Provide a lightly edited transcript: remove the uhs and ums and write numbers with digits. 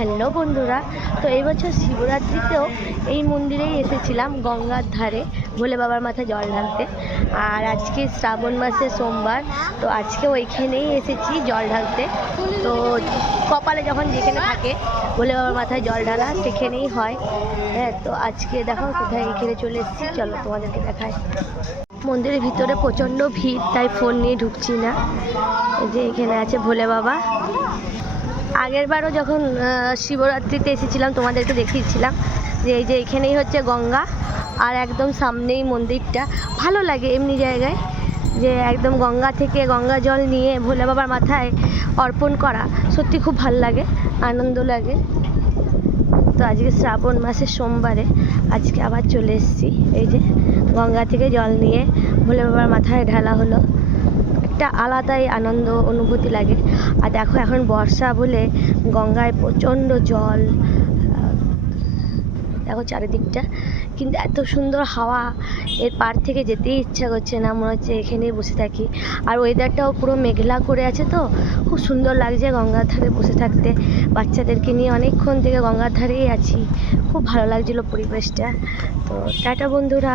Hello বন্ধুরা, তো এই বছর শিবরাত্রিতেও এই মন্দিরেই এসেছিলাম গঙ্গার ধারে ভোলে বাবার মাথায় জল ঢালতে। আর আজকে শ্রাবণ মাসের সোমবার, তো আজকে ওইখানেই এসেছি জল ঢালতে। তো কপালে যখন যেখানে থাকে ভোলে বাবার মাথায় জল ঢালা সেখানেই হয়। হ্যাঁ, তো আজকে দেখো কোথায় এখানে চলে এসেছি, চলো তোমাদেরকে দেখাই। মন্দিরের ভিতরে প্রচণ্ড ভিড়, তাই ফোন নিয়ে ঢুকছি না। এই যে এখানে আছে ভোলে বাবা। আগের বারও যখন শিবরাত্রিতে এসেছিলাম তোমাদেরকে দেখিয়েছিলাম যে এই যে এখানেই হচ্ছে গঙ্গা, আর একদম সামনেই মন্দিরটা। ভালো লাগে এমনি জায়গায় যে একদম গঙ্গা থেকে গঙ্গা জল নিয়ে ভোলে বাবার মাথায় অর্পণ করা, সত্যি খুব ভালো লাগে, আনন্দ লাগে। তো আজকে শ্রাবণ মাসের সোমবারে আজকে আবার চলে এসেছি, এই যে গঙ্গা থেকে জল নিয়ে ভোলে বাবার মাথায় ঢালা হলো। একটা আলাদাই আনন্দ অনুভূতি লাগে। আর দেখো এখন বর্ষা বলে গঙ্গায় প্রচণ্ড জল, দেখো চারিদিকটা, কিন্তু এত সুন্দর হাওয়া, এর পার থেকে যেতেই ইচ্ছা করছে না, মনে হচ্ছে এখানেই বসে থাকি। আর ওয়েদারটাও পুরো মেঘলা করে আছে, তো খুব সুন্দর লাগছে গঙ্গার ধারে বসে থাকতে। বাচ্চাদেরকে নিয়ে অনেকক্ষণ থেকে গঙ্গার ধারেই আছি, খুব ভালো লাগছিলো পরিবেশটা। তো টাটা বন্ধুরা।